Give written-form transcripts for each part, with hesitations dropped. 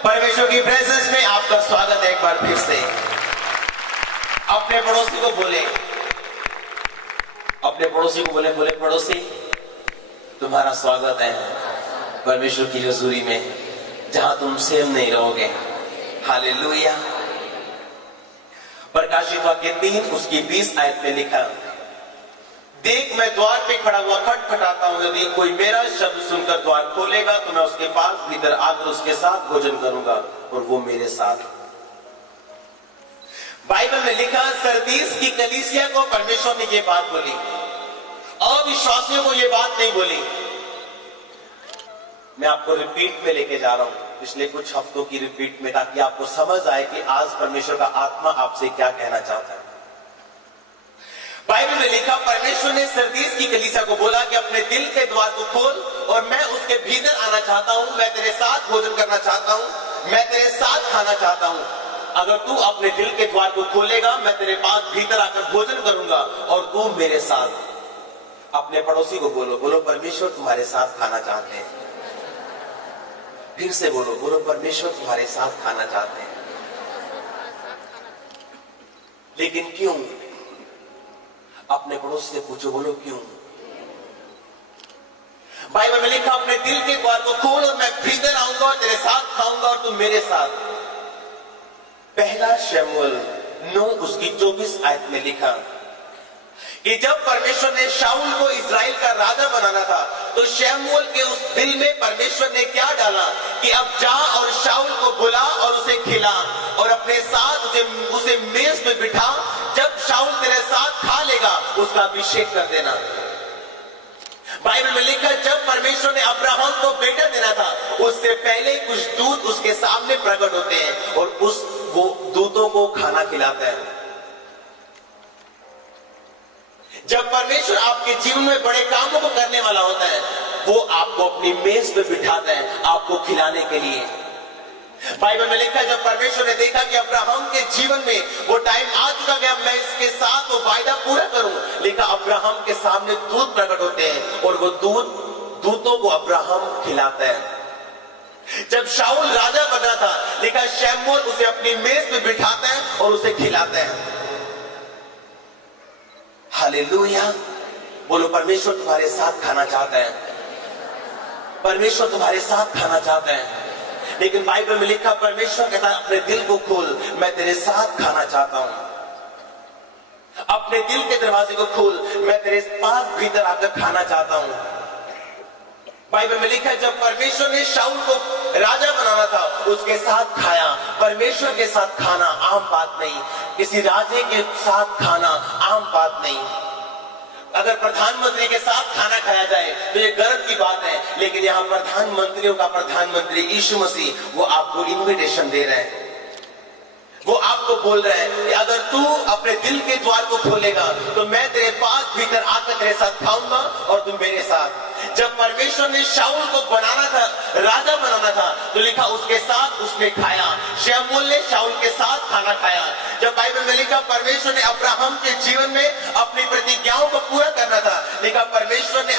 परमेश्वर की प्रेजेंस में आपका स्वागत है एक बार फिर से। अपने पड़ोसी को बोले, अपने पड़ोसी को बोले, बोले पड़ोसी तुम्हारा स्वागत है परमेश्वर की हजूरी में, जहां तुम सेम नहीं रहोगे। हालेलुया। प्रकाशित वाक्य 3 उसकी 20 आयत में लिखा, देख मैं द्वार पे खड़ा हुआ खटखटाता हूं, यदि कोई मेरा शब्द सुनकर द्वार खोलेगा तो मैं उसके पास भीतर आकर उसके साथ भोजन करूंगा और वो मेरे साथ। बाइबल में लिखा, सरदीस की कलीसिया को परमेश्वर ने ये बात बोली, अविश्वासियों को ये बात नहीं बोली। मैं आपको रिपीट में लेके जा रहा हूं, पिछले कुछ हफ्तों की रिपीट में, ताकि आपको समझ आए कि आज परमेश्वर का आत्मा आपसे क्या कहना चाहता है। बाइबल में लिखा, परमेश्वर ने सरदीस की कलीसिया को बोला कि अपने दिल के द्वार को खोल और मैं उसके भीतर आना चाहता हूं, मैं तेरे साथ भोजन करना चाहता हूं, मैं तेरे साथ खाना चाहता हूं। अगर तू अपने दिल के द्वार को खोलेगा, मैं तेरे पास भीतर आकर भोजन करूंगा और तू मेरे साथ। अपने पड़ोसी को बोलो, बोलो परमेश्वर तुम्हारे साथ खाना चाहते हैं। फिर से बोलो, बोलो परमेश्वर तुम्हारे साथ खाना चाहते हैं। लेकिन क्यों? अपने पड़ोसी से पूछो, बोलो क्यों? बाइबल में लिखा, अपने दिल के द्वार को खोल और मैं भीतर आऊंगा और तेरे साथ खाऊंगा और तू मेरे साथ। पहला शमूएल 9 उसकी 24 आयत में लिखा कि जब परमेश्वर ने शाऊल को इस्राएल का राजा बनाना था, तो शमूएल के उस दिल में परमेश्वर ने क्या डाला कि अब जा और शाऊल को बुला और उसे खिला और अपने साथ उसे मेज में बिठा। जब शाऊल तेरे साथ खा लेगा, उसका अभिषेक कर देना। बाइबल में लिखा, जब परमेश्वर ने अब्राहम को बेटा देना था, उससे पहले कुछ दूत उसके सामने प्रकट होते हैं और वो दूतों को खाना खिलाता है। जब परमेश्वर आपके जीवन में बड़े कामों को करने वाला होता है, वो आपको अपनी मेज पे बिठाता है आपको खिलाने के लिए। बाइबल में लिखा, जब परमेश्वर ने देखा कि अब्राहम के जीवन में वो टाइम आ चुका गया, मैं इसके साथ वो वायदा पूरा करूं, लिखा अब्राहम के सामने दूत प्रकट होते हैं और वो दूतों को अब्राहम खिलाता है। जब शाऊल राजा बना था, लिखा शमूएल उसे अपनी मेज पे बिठाता है और उसे खिलाता है। हालेलुया। बोलो परमेश्वर तुम्हारे साथ खाना चाहता है, परमेश्वर तुम्हारे साथ खाना चाहता है। लेकिन बाइबल में लिखा, परमेश्वर कहता है अपने दिल को खोल, मैं तेरे साथ खाना चाहता हूं। अपने दिल के दरवाजे को खोल, मैं तेरे पास भीतर आकर खाना चाहता हूं। बाइबल में लिखा, जब परमेश्वर ने शाऊल को राजा बनाना था, उसके साथ खाया। परमेश्वर के साथ खाना आम बात नहीं, किसी राजे के साथ खाना आम बात नहीं। अगर प्रधानमंत्री के साथ खाना खाया जाए तो ये गर्व की बात है, लेकिन यहाँ प्रधानमंत्रियों का प्रधानमंत्री यीशु मसीह, वो आपको इनविटेशन दे रहे हैं। वो आपको बोल रहे हैं कि अगर तू अपने दिल के द्वार को खोलेगा तो मैं तेरे पास भीतर आकर तेरे साथ खाऊंगा और तुम मेरे साथ। जब परमेश्वर ने शाऊल को बनाना था, राजा बनाना था, तो लिखा उसके साथ उसने खाया। शमूएल ने शाऊल के साथ खाना खाया। जब बाइबल में लिखा परमेश्वर ने अब्राहम के जीवन में अपनी प्रतिज्ञाओं को पूरा करना था, लिखा परमेश्वर ने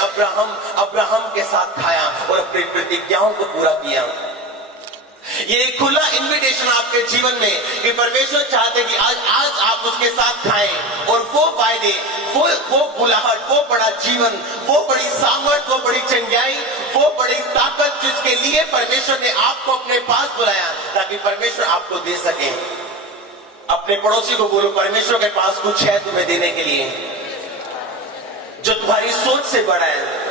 अब्राहम के साथ खाया और अपनी प्रतिज्ञाओं को पूरा किया। ये एक खुला इनविटेशन आपके जीवन में कि परमेश्वर चाहते कि आज आप उसके साथ खाएं और वो वायदे, वो बुलाहट, वो बड़ा जीवन, वो बड़ी सामर्थ, वो बड़ी चंगाई, वो बड़ी ताकत जिसके लिए परमेश्वर ने आपको अपने पास बुलाया, ताकि परमेश्वर आपको दे सके। अपने पड़ोसी को बोलो, परमेश्वर के पास कुछ है तुम्हें देने के लिए जो तुम्हारी सोच से बड़ा है।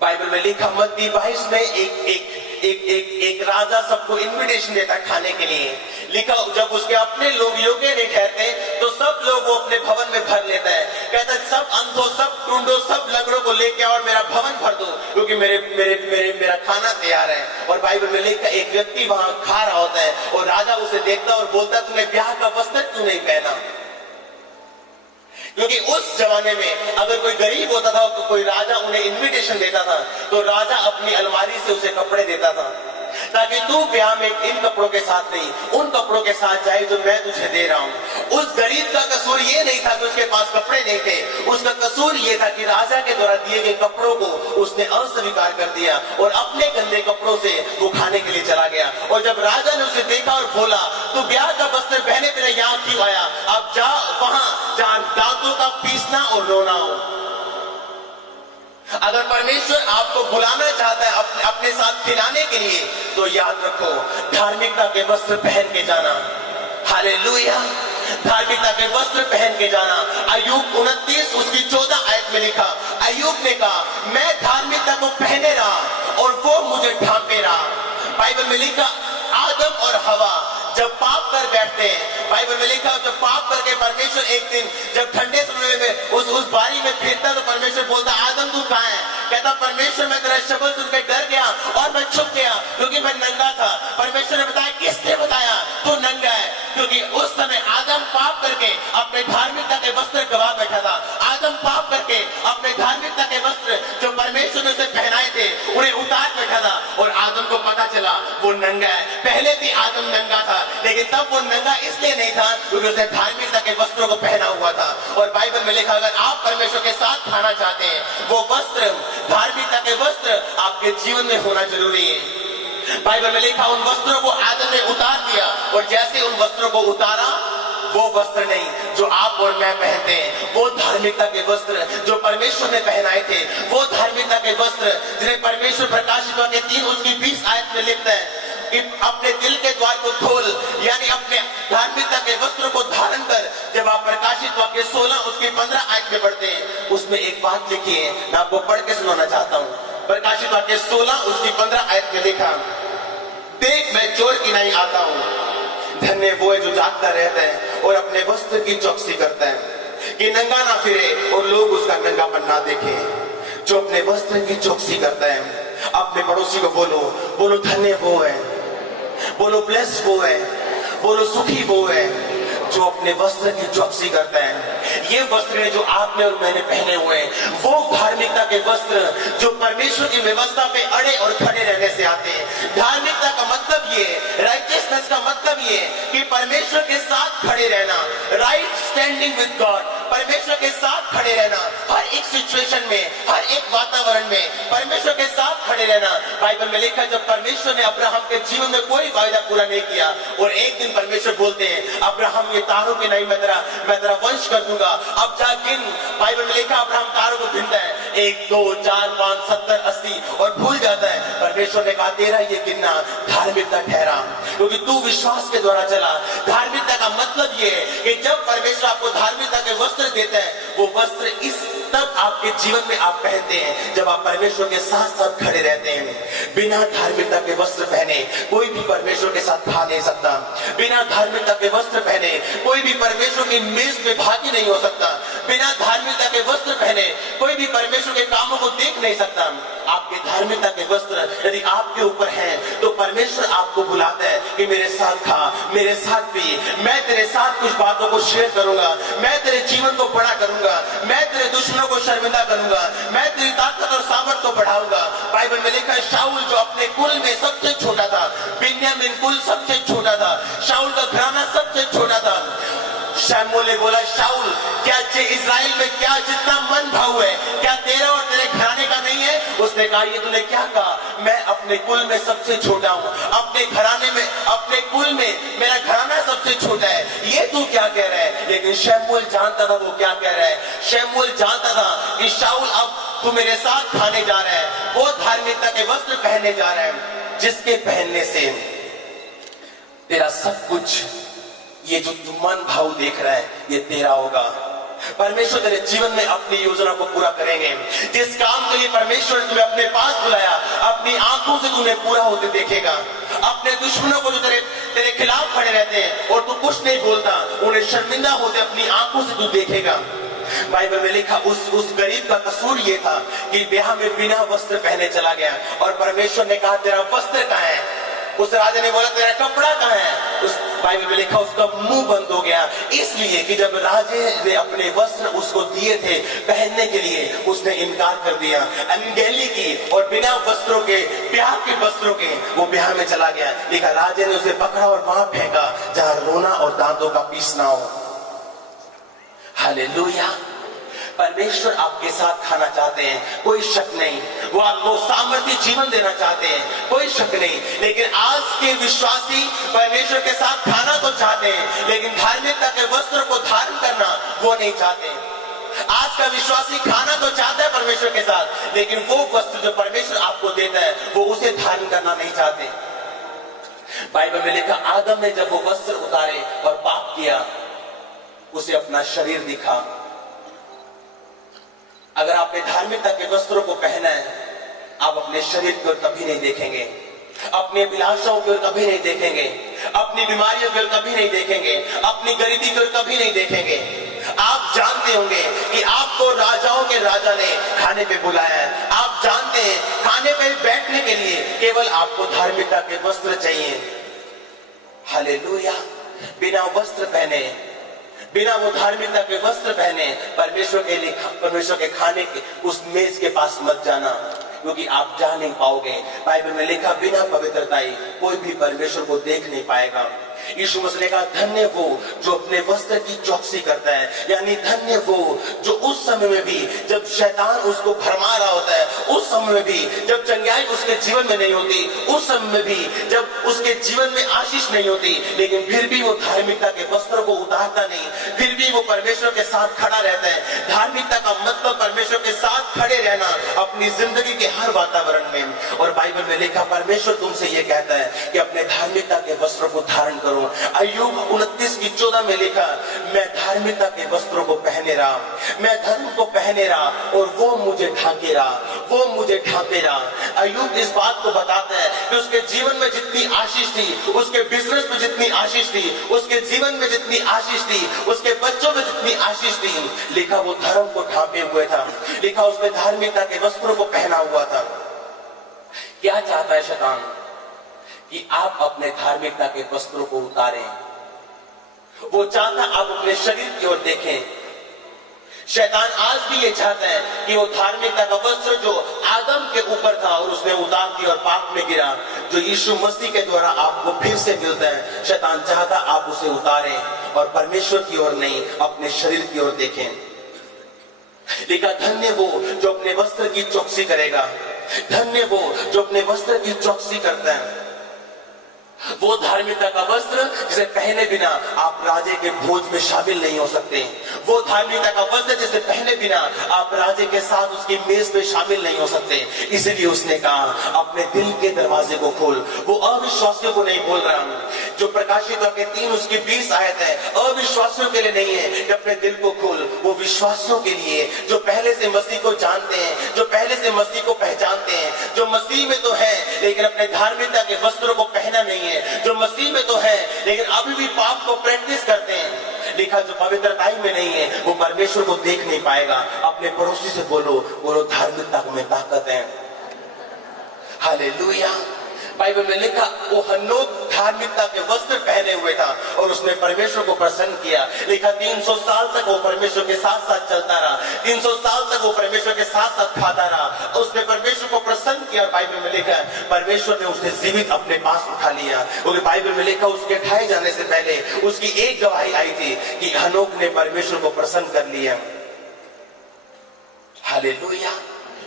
बाइबल में लिखा मत्ती 22 में एक राजा सबको इनविटेशन देता है खाने के लिए। लिखा जब उसके अपने लोग योग्य नहीं ठहरते तो सब लोग वो अपने भवन में भर लेता है। कहता है सब अंधों, सब टूंडों, सब लंगड़ों को लेके आओ और मेरा भवन भर दो, क्योंकि मेरा खाना तैयार है। और बाइबल में लिखा एक व्यक्ति वहां खा रहा होता है और राजा उसे देखता और बोलता तूने ब्याह का वस्त्र क्यों नहीं पहना? क्योंकि उस जमाने में अगर कोई गरीब होता था तो कोई राजा उन्हें इनविटेशन देता था, तो राजा अपनी अलमारी से उसे कपड़े देता था, ताकि तू ब्याह में इन कपड़ों के साथ नहीं, उन कपड़ों के साथ जाए जो मैं तुझे दे रहा हूं। उस गरीब का कसूर ये नहीं था कि उसके पास कपड़े नहीं थे, उसका कसूर ये था कि राजा के द्वारा दिए गए कपड़ों को उसने अस्वीकार कर दिया और अपने गंदे कपड़ों से वो खाने के लिए चला गया। और जब राजा ने उसे देखा और बोला, तू ब्याह का वस्त्र पहने मेरे यहाँ क्यों आया? अब जा वहां जहां दांतों का पीसना और रोना हो। अगर परमेश्वर आपको बुलाना चाहता है अपने साथ खिलाने के लिए, तो याद रखो, धार्मिकता के वस्त्र पहन के जाना। हालेलुया, धार्मिकता के वस्त्र पहन के जाना। अय्यूब 29 उसकी 14 आयत में लिखा, अय्यूब ने कहा, मैं धार्मिकता को पहने रहा और वो मुझे ढांपे रहा। बाइबल में लिखा, आदम और हवा जब पाप कर बैठते हैं, बाइबल में लिखा जब पाप करके परमेश्वर एक दिन जब ठंडे समय में उस बारी में फिरता, तो परमेश्वर बोलता, आदम तू कहां है? कहता, परमेश्वर मैं तेरा शब्द सुनकर डर गया और मैं छुप गया क्योंकि मैं नंगा था। परमेश्वर ने बताया, किसने बताया तू नंगा है? क्योंकि उस समय आदम पाप करके अपने धार्मिकता के वस्त्र गवा बैठा था। आदम पाप करके अपने धार्मिकता के वस्त्र जो परमेश्वर ने उसे पहनाए थे उन्हें उतार बैठा था और आदम को पता चला वो नंगा है। पहले भी आदम नंगा था, लेकिन तब वो नंगा इसलिए नहीं था क्योंकि उसने धार्मिकता के वस्त्रों को पहना हुआ था। और बाइबल में लिखा, अगर आप परमेश्वर के साथ खाना चाहते हैं, वो वस्त्र, धार्मिकता के वस्त्र आपके जीवन में होना जरूरी है। बाइबल में लिखा, उन वस्त्रों को आदम ने उतार दिया और जैसे उन वस्त्रों को उतारा, वो वस्त्र नहीं जो आप और मैं पहनते हैं, वो धार्मिकता के वस्त्र जो परमेश्वर ने पहनाए थे, वो धार्मिकता के वस्त्र जिन्हें परमेश्वर प्रकाशित वाक्य 3 उसकी 20 आयत में लिखता है कि अपने दिल के द्वार को खोल, यानी अपने धार्मिकता के वस्त्रों को धारण कर। जब आप प्रकाशित वाक्य 16 उसकी 15 आयत में पढ़ते हैं, उसमें एक बात लिखी है, मैं आपको पढ़ के सुनाना चाहता हूँ। प्रकाशित वाक्य 16 उसकी 15 आयत में लिखा, देख मैं चोर की नहीं आता हूँ, धन्य वो है जो जागता रहता है और अपने वस्त्र की चौकसी करता है कि नंगा ना फिरे और लोग उसका नंगापन ना देखे। जो अपने वस्त्र की चौकसी करता है, अपने पड़ोसी को बोलो धन्य वो है, बोलो ब्लेस वो है, बोलो सुखी वो है जो अपने वस्त्र की चौकसी करता है। ये वस्त्र जो आपने और मैंने पहने हुए हैं, वो धार्मिकता के वस्त्र जो परमेश्वर की व्यवस्था पे अड़े और खड़े रहने से आते हैं। धार्मिकता का मतलब ये, राइटियसनेस का मतलब ये कि परमेश्वर के साथ खड़े रहना, राइट स्टैंडिंग विद गॉड, परमेश्वर के साथ खड़े रहना, हर एक सिचुएशन में, हर एक वातावरण में परमेश्वर के साथ खड़े रहना। बाइबल में लिखा, जब परमेश्वर ने अब्राहम के जीवन में कोई वायदा पूरा नहीं किया और एक दिन परमेश्वर बोलते हैं, अब्राहम ये तारों के नहीं, मैं तेरा वंश कर दूंगा, अब जा गिन। बाइबल में लिखा, अब्राहम तारों को गिनता है, 1 2 4 5 70 80 और भूल जाता है। परमेश्वर ने कहा, तेरा ये गिनना धार्मिकता ठहरा, क्योंकि तू विश्वास के द्वारा चला। धार्मिकता का मतलब ये है कि जब परमेश्वर आपको धार्मिकता के वस्त्र देता है, वो वस्त्र इस तब आपके जीवन में आप पहनते हैं जब आप परमेश्वर के साथ साथ खड़े रहते हैं। बिना धार्मिकता के वस्त्र पहने कोई भी परमेश्वर के साथ खा नहीं सकता। बिना धार्मिकता के वस्त्र पहने कोई भी परमेश्वर की मेज में भागी नहीं हो सकता। बिना धार्मिकता के वस्त्र पहने कोई भी परमेश्वर के कामों को देख नहीं सकता। आपके धार्मिकता के वस्त्र यदि आपके ऊपर हैं, तो परमेश्वर आपको बुलाता है कि मेरे साथ खा, मेरे साथ पी, मैं तेरे साथ कुछ बातों को शेयर करूंगा, मैं तेरे जीवन को बड़ा करूंगा, मैं तेरे दुश्मनों को शर्मिंदा करूंगा, मैं तेरी ताकत और सामर्थ को बढ़ाऊंगा। बाइबल में लिखा है, शाऊल जो अपने कुल में सबसे छोटा था, बिन्यामीन कुल सबसे छोटा था, शाऊल का घराना सबसे छोटा था। शमूएल ने बोला, शाऊल क्या इस्राएल में क्या जितना मन भाव है, क्या तेरा और तेरे घराने का नहीं है? उसने कहा, ये तूने क्या कहा? मैं अपने कुल में सबसे छोटा हूँ, अपने घराने में, अपने कुल में मेरा घराना सबसे छोटा है, ये तू क्या कह रहा है? लेकिन शमूएल जानता था वो क्या कह रहा है। शमूएल जानता था कि शाऊल अब तू मेरे साथ खाने जा रहा है, वो धार्मिकता के वस्त्र पहनने जा रहा है जिसके पहनने से तेरा सब कुछ, ये जो तू मन भाव देख रहा है, ये तेरा होगा। परमेश्वर तेरे जीवन में अपनी योजना को पूरा करेंगे। जिस काम के लिए परमेश्वर ने तुम्हें अपने पास बुलाया, अपनी आंखों से तुम्हें पूरा होते देखेगा। अपने दुश्मनों को जो तेरे खिलाफ खड़े रहते हैं और तू कुछ नहीं बोलता, उन्हें शर्मिंदा होते अपनी आंखों से तू देखेगा। बाइबल में लिखा, उस गरीब का कसूर ये था कि ब्याह में बिना वस्त्र पहने चला गया और परमेश्वर ने कहा, तेरा वस्त्र कहाँ है? उस राजा ने बोला, तेरा कपड़ा कहाँ है? उस बाइबल में लिखा, उसका मुंह बंद हो गया, इसलिए कि जब राजे ने अपने वस्त्र उसको दिए थे पहनने के लिए, उसने इनकार कर दिया। अनगहली की और बिना वस्त्रों के, ब्याह के वस्त्रों के वो ब्याह में चला गया। लिखा, राजे ने उसे पकड़ा और वहां फेंका जहां रोना और दांतों का पीसना हो। हालेलुया। परमेश्वर आपके साथ खाना चाहते हैं, कोई शक नहीं। वो आपको सामर्थ्य जीवन देना चाहते हैं, कोई शक नहीं। लेकिन आज के विश्वासी परमेश्वर के साथ खाना तो चाहते हैं, लेकिन धार्मिकता के वस्त्र को धारण करना वो नहीं चाहते। आज का विश्वासी खाना तो चाहता है परमेश्वर के साथ, लेकिन वो वस्त्र जो परमेश्वर आपको देता है वो उसे धारण करना नहीं चाहते। बाइबल में लिखा, आदम ने जब वो वस्त्र उतारे और पाप किया, उसे अपना शरीर दिखा। अगर आपने धार्मिकता के वस्त्रों को पहना है, आप अपने शरीर की ओर कभी नहीं देखेंगे, अपनी अभिलाषाओं की ओर कभी नहीं देखेंगे, अपनी बीमारियों की ओर कभी नहीं देखेंगे, अपनी गरीबी की ओर कभी नहीं देखेंगे। आप जानते होंगे कि आपको राजाओं के राजा ने खाने पे बुलाया है। आप जानते हैं खाने पे बैठने के लिए केवल आपको धार्मिकता के वस्त्र चाहिए। हालेलुया। बिना वस्त्र पहने, बिना वो धार्मिकता के वस्त्र पहने परमेश्वर के लिए, परमेश्वर के खाने के उस मेज के पास मत जाना, क्योंकि आप जा नहीं पाओगे। बाइबल में लिखा, बिना पवित्रता कोई भी परमेश्वर को देख नहीं पाएगा। यीशु मसीह ने कहा, धन्य वो जो अपने वस्त्र की चौकसी करता है, यानी धन्य वो जो उस समय में भी जब शैतान उसको भरमा रहा होता है, उस समय में भी जब चंगाई उसके जीवन में नहीं होती, उस समय में भी जब उसके जीवन में आशीष नहीं होती, लेकिन फिर भी वो धार्मिकता के वस्त्र को उतारता नहीं, फिर भी वो परमेश्वर के साथ खड़ा रहता है। धार्मिकता का मतलब परमेश्वर के साथ खड़े रहना अपनी जिंदगी के हर वातावरण में। और बाइबल में लिखा, परमेश्वर तुमसे ये कहता है कि अपने धार्मिकता के वस्त्रों को धारण करो। अय्यूब 29:14 में लिखा, मैं धार्मिकता के वस्त्रों को पहने रहा, मैं धर्म को पहने रहा और वो मुझे ढांके रहा, वो मुझे ढांके रहा। अय्यूब इस बात को बताता है कि उसके जीवन में जितनी आशीष थी, उसके बिजनेस में जितनी आशीष थी, उसके जीवन में जितनी आशीष थी, उसके बच्चों में जितनी आशीष थी, लिखा वो धर्म को ढांपे हुए था, लिखा उसने धार्मिकता के वस्त्रों को पहना हुआ था। क्या चाहता है शैतान? कि आप अपने धार्मिकता के वस्त्रों को उतारें। वो चाहता आप अपने शरीर की ओर देखें। शैतान आज भी ये चाहता है कि वो धार्मिकता का वस्त्र जो आदम के ऊपर था और उसने उतार दिया और पाप में गिरा, जो यीशु मसीह के द्वारा आपको फिर से मिलता है, शैतान चाहता आप उसे उतारें और परमेश्वर की ओर नहीं, अपने शरीर की ओर देखें। लिखा, धन्य वो जो अपने वस्त्र की चौकसी करेगा, धन्य वो जो अपने वस्त्र की चौकसी करता है। वो धार्मिकता का वस्त्र जिसे पहने बिना आप राजे के भोज में शामिल नहीं हो सकते। वो धार्मिकता का वस्त्र जिसे पहने बिना आप राजे के साथ उसकी मेज में शामिल नहीं हो सकते। इसलिए उसने कहा, अपने दिल के दरवाजे को खोल। वो अविश्वासियों को नहीं बोल रहा हूं, जो प्रकाशित वाक्य 3:20 आयत है, अविश्वासियों के लिए नहीं है कि अपने दिल को खोल। वो विश्वासियों के लिए जो पहले से मसीह को जानते हैं, जो पहले से मसीह को पहचानते हैं, जो मसीह में तो है लेकिन अपने धार्मिकता के वस्त्रों को पहना नहीं है, जो मसीह में तो है लेकिन अभी भी पाप को प्रैक्टिस करते हैं। लिखा, जो पवित्रता में नहीं है वो परमेश्वर को देख नहीं पाएगा। अपने पड़ोसी से बोलो धार्मिकता में ताकत है। हालेलुया। बाइबल में लिखा, वो हनोक धार्मिकता के वस्त्र पहने हुए था और उसने परमेश्वर को प्रसन्न किया। लिखा, 300 साल तक वो परमेश्वर के साथ साथ चलता रहा, 300 साल तक वो परमेश्वर के साथ साथ खाता रहा। उसने परमेश्वर को प्रसन्न किया। बाइबल में लिखा, परमेश्वर ने उसे जीवित अपने पास उठा लिया। क्योंकि बाइबल में लिखा, उसके ठाए जाने से पहले उसकी एक गवाही आई थी कि हनोक ने परमेश्वर को प्रसन्न कर लिया। हालेलुया।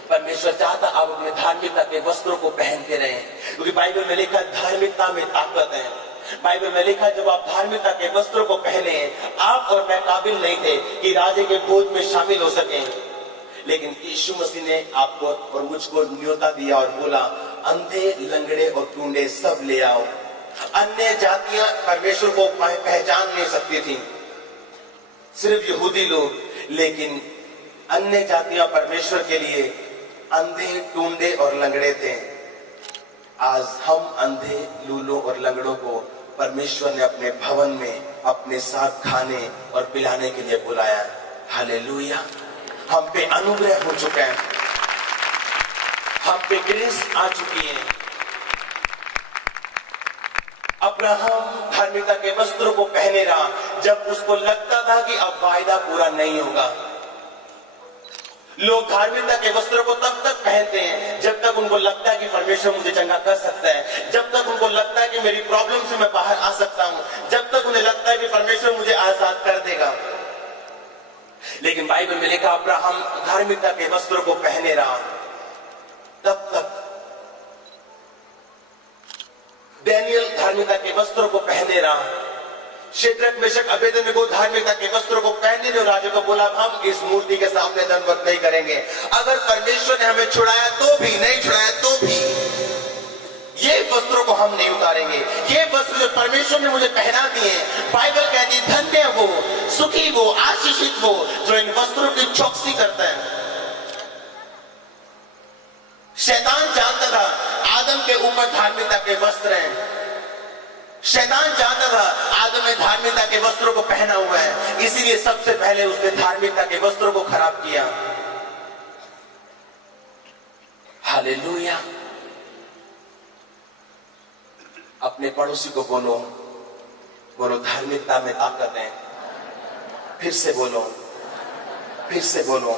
परमेश्वर चाहता आप अपने धार्मिकता के वस्त्रों को पहनते रहें, क्योंकि बाइबल में लिखा, धार्मिकता में ताकत है। बाइबल में लिखा, जब आप धार्मिकता के वस्त्रों को पहने, आप और मैं काबिल नहीं थे कि राजे के भोज में शामिल हो सकें, लेकिन यीशु मसीह ने आपको और मुझको न्योता दिया और बोला, अंधे, लंगड़े और टूंडे सब ले आओ। अन्य जातियां परमेश्वर को पहचान नहीं सकती थी, सिर्फ यहूदी लोग, लेकिन अन्य जातियां परमेश्वर के लिए अंधे, टूंडे और लंगड़े थे। आज हम अंधे, लूलों और लंगड़ों को परमेश्वर ने अपने भवन में अपने साथ खाने और पिलाने के लिए बुलाया। हालेलुया। हम पे अनुग्रह हो चुका है, हम पे ग्रेस आ चुकी है। अब्राहम धार्मिकता के वस्त्रों को पहने रहा जब उसको लगता था कि अब वायदा पूरा नहीं होगा। लोग धार्मिकता के वस्त्रों को तब तक पहनते हैं जब तक उनको लगता है कि परमेश्वर मुझे चंगा कर सकता है, जब तक उनको लगता है कि मेरी प्रॉब्लम से मैं बाहर आ सकता हूं, जब तक उन्हें लगता है कि परमेश्वर मुझे आजाद कर देगा। में लिखा अब्राहम धार्मिकता के वस्त्रों को पहने रहा, तब तक डैनियल धार्मिकता के वस्त्रों को पहने रहा, शेद्रक मेशक अबेदनगो धार्मिकता के वस्त्रों को पहने ने राजा को बोला हम इस मूर्ति के सामने दंडवत नहीं करेंगे। अगर परमेश्वर ने हमें छुड़ाया तो भी, नहीं छुड़ाया तो भी ये वस्त्रों को हम नहीं उतारेंगे। ये वस्त्र जो परमेश्वर ने मुझे पहना दिए, बाइबल कहती धन्य वो, सुखी वो, आशीषित वो जो इन वस्त्रों की चौकसी करता है। शैतान जानता था आदम के ऊपर धार्मिकता के वस्त्र हैं, शैतान जानता था आदम ने धार्मिकता के वस्त्रों को पहना हुआ है, इसीलिए सबसे पहले उसने धार्मिकता के वस्त्रों को खराब किया। हालेलुया। अपने पड़ोसी को बोलो, बोलो धार्मिकता में ताकत है। फिर से बोलो, फिर से बोलो,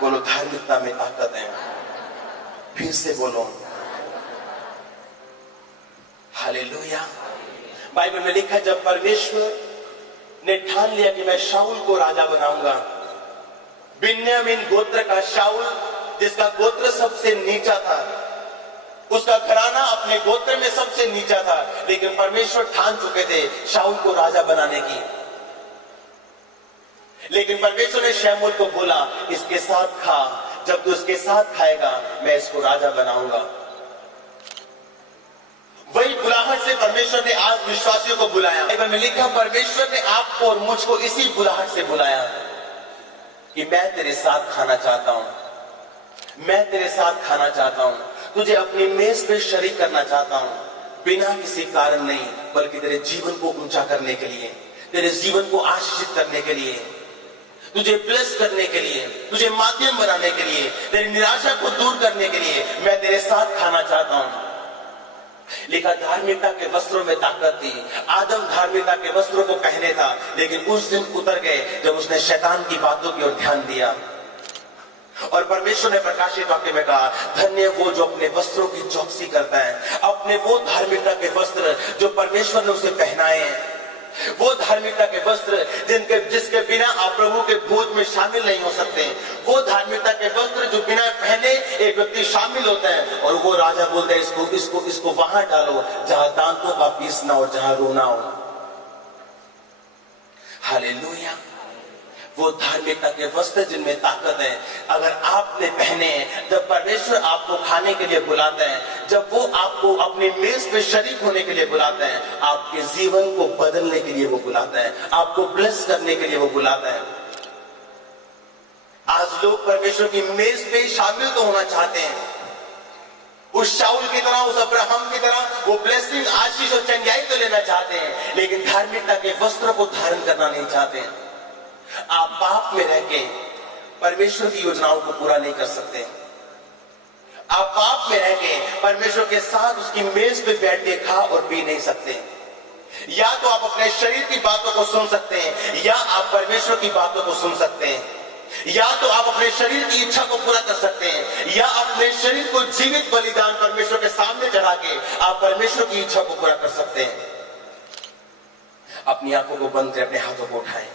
बोलो धार्मिकता में ताकत है। फिर से बोलो हालेलुया। बाइबल में लिखा जब परमेश्वर ने ठान लिया कि मैं शाऊल को राजा बनाऊंगा, बिन्यामीन गोत्र का शाऊल जिसका गोत्र सबसे नीचा था, उसका घराना अपने गोत्र में सबसे नीचा था, लेकिन परमेश्वर ठान चुके थे शाऊल को राजा बनाने की। लेकिन परमेश्वर ने शमूएल को बोला इसके साथ खा, जब तू इसके साथ खाएगा मैं इसको राजा बनाऊंगा। वही बुलाहट से परमेश्वर ने आज विश्वासियों को बुलाया। बाइबल में लिखा परमेश्वर ने आपको और मुझको इसी बुलाहट से बुलाया कि मैं तेरे साथ खाना चाहता हूं, मैं तेरे साथ खाना चाहता हूं, तुझे अपनी मेज पे शरीक करना चाहता हूं, बिना किसी कारण नहीं बल्कि तेरे जीवन को ऊंचा करने के लिए, तेरे जीवन को आशीषित करने के लिए, तुझे ब्लेस करने के लिए, तुझे माध्यम बनाने के लिए, तेरी निराशा को दूर करने के लिए मैं तेरे साथ खाना चाहता हूं। लिखा धार्मिकता के वस्त्रों में ताकत थी। आदम धार्मिकता के वस्त्रों को पहने था, लेकिन उस दिन उतर गए जब उसने शैतान की बातों की ओर ध्यान दिया। और परमेश्वर ने प्रकाशित वाक्य में कहा धन्य वो जो अपने वस्त्रों की चौकसी करता है, अपने वो धार्मिकता के वस्त्र जो परमेश्वर ने उसे पहनाए हैं, वो धार्मिकता के वस्त्र जिसके बिना आप प्रभु के भोज में शामिल नहीं हो सकते, वो धार्मिकता के वस्त्र जो बिना पहने एक व्यक्ति शामिल होता है। और वो राजा बोलता है इसको वहां डालो जहां दांतों का पीसना और जहां रोना हो। हालेलुया। वो धार्मिकता के वस्त्र जिनमें ताकत है, अगर आपने पहने, जब परमेश्वर आपको खाने के लिए बुलाता है, जब वो आपको अपनी मेज पे शरीक होने के लिए बुलाता है, आपके जीवन को बदलने के लिए वो बुलाता है, आपको ब्लेस करने के लिए वो बुलाता है। आज लोग परमेश्वर की मेज पे शामिल तो होना चाहते हैं, उस शाऊल की तरह, उस अब्राहम की तरह वो ब्लेसिंग, आशीष और चंगाई तो लेना चाहते हैं, लेकिन धार्मिकता के वस्त्र को धारण करना नहीं चाहते हैं। आप पाप में रह के परमेश्वर की योजनाओं को पूरा नहीं कर सकते। आप पाप में रह के परमेश्वर के साथ उसकी मेज पे बैठ के खा और पी नहीं सकते। या तो आप अपने शरीर की बातों को सुन सकते हैं, या आप परमेश्वर की बातों को सुन सकते हैं। या तो आप अपने शरीर की इच्छा को पूरा कर सकते हैं, या अपने शरीर को जीवित बलिदान परमेश्वर के सामने चढ़ा के आप परमेश्वर की इच्छा को पूरा कर सकते हैं। अपनी आंखों को बंद करें, अपने हाथों को उठाएं।